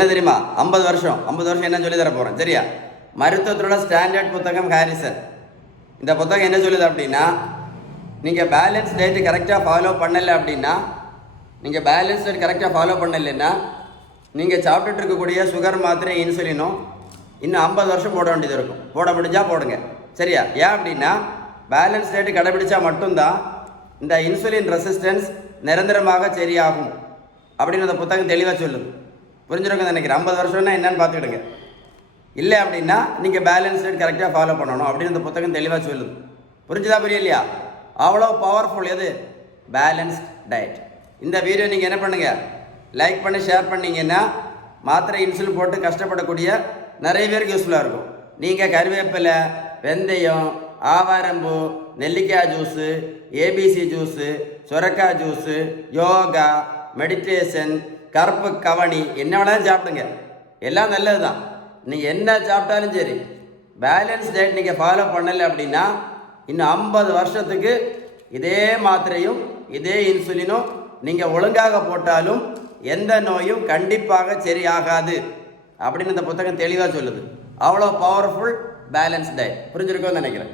என்ன தெரியுமா? 50 வருஷம் என்ன சொல்லி தர போகிறேன், சரியா? மருத்துவத்தோட ஸ்டாண்டர்ட் புத்தகம் ஹாரிசன். இந்த புத்தகம் என்ன சொல்லுது அப்படின்னா, நீங்கள் பேலன்ஸ் டயட்டு கரெக்டாக ஃபாலோ பண்ணலை அப்படின்னா, நீங்கள் பேலன்ஸ் டயட் கரெக்டாக ஃபாலோ பண்ணலைன்னா நீங்கள் சாப்பிட்டுட்டு இருக்கக்கூடிய சுகர் மாத்திரை இன்சுலினும் இன்னும் 50 வருஷம் போட வேண்டியது இருக்கும். போட முடிஞ்சால் போடுங்க, சரியா? ஏன் அப்படின்னா பேலன்ஸ் டயட்டு கடைபிடிச்சா மட்டும்தான் இந்த இன்சுலின் ரெசிஸ்டன்ஸ் நிரந்தரமாக சரியாகும் அப்படின்னு அந்த புத்தகம் தெளிவாக சொல்லுது. புரிஞ்சிருக்குன்னு நினைக்கிறேன். 50 வருஷம்னா என்னன்னு பார்த்துக்கிடுங்க. இல்லை அப்படின்னா நீங்கள் பேலன்ஸ் டயட் கரெக்டாக ஃபாலோ பண்ணணும் அப்படின்னு அந்த புத்தகம் தெளிவாக சொல்லுது. புரிஞ்சுதா புரியலையா? அவ்வளோ பவர்ஃபுல் எது? Balanced diet. இந்த வீடியோ நீங்கள் என்ன பண்ணுங்கள், லைக் பண்ணி ஷேர் பண்ணிங்கன்னா மாத்திரை இன்சுலின் போட்டு கஷ்டப்படக்கூடிய நிறைய பேருக்கு யூஸ்ஃபுல்லாக இருக்கும். நீங்கள் கருவேப்பிலை, வெந்தயம், ஆவாரம்பூ, நெல்லிக்காய் ஜூஸு, ஏபிசி ஜூஸு, சுரக்காய் ஜூஸு, யோகா, மெடிடேஷன், கருப்பு கவனி என்ன வேணாலும் சாப்பிடுங்க, எல்லாம் நல்லது தான். நீங்கள் என்ன சாப்பிட்டாலும் சரி, பேலன்ஸ் டயட் நீங்கள் ஃபாலோ பண்ணலை அப்படின்னா இன்னும் 50 வருஷத்துக்கு இதே மாத்திரையும் இதே இன்சுலினும் நீங்கள் ஒழுங்காக போட்டாலும் எந்த நோயும் கண்டிப்பாக சரியாகாது அப்படின்னு இந்த புத்தகம் தெளிவாக சொல்லுது. அவ்வளோ பவர்ஃபுல் பேலன்ஸ் டயட். புரிஞ்சிருக்கோன்னு நினைக்கிறேன்.